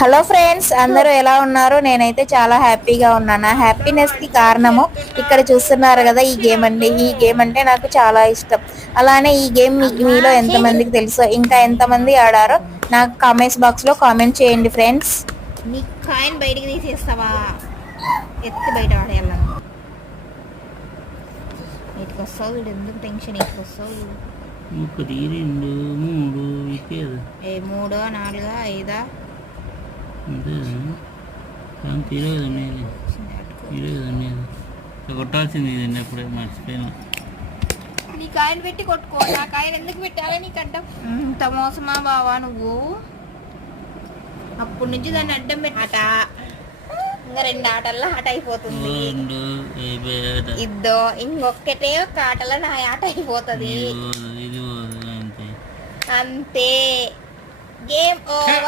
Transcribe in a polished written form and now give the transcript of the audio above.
Hello friends, అందరూ ఎలా ఉన్నారు? నేనైతే చాలా హ్యాపీగా ఉన్నాను. నా హ్యాపీనెస్ కి కారణము ఇక్కడ చూస్తున్నారు కదా, ఈ గేమ్ అండి. ఈ గేమ్ అంటే నాకు చాలా ఇష్టం. అలానే ఈ గేమ్ మీలో ఎంతమందికి తెలుసో, ఇంకా ఎంతమంది ఆడారో నాకు కామెంట్స్ బాక్స్ లో కామెంట్ చేయండి ఫ్రెండ్స్. నీ కాయిన్ బయటికి తీసేస్తావా? ఎత్తి బయట ఆడేయాల. ఇటుకు వస్తావు వీడు, ఎందుకు టెన్షన్? ఇటుకు వస్తావు వీడు. 1 2 3 వికెట్. 3 4 5 అంతే తీరే కదండి, తీరే కదండి. కొట్టాల్సింది ఇదండి, అప్పుడే మర్చిపోయినా. నీ కాయిన్ పెట్టి కొట్టుకో. నా కాయిన్ ఎందుకు పెట్టాలా నీకు అడ్డం? ఇంత మోసమా బావా నువ్వు? అప్పటి నుంచి దాన్ని అడ్డం పెట్టాట. ఇంకా 2 ఆటల్లో ఆట అయిపోతుంది. ఇద్దో ఇంకొక్కటే ఒక ఆటలో నా ఆట అయిపోతుంది. అంతే, గేమ్ ఓవర్.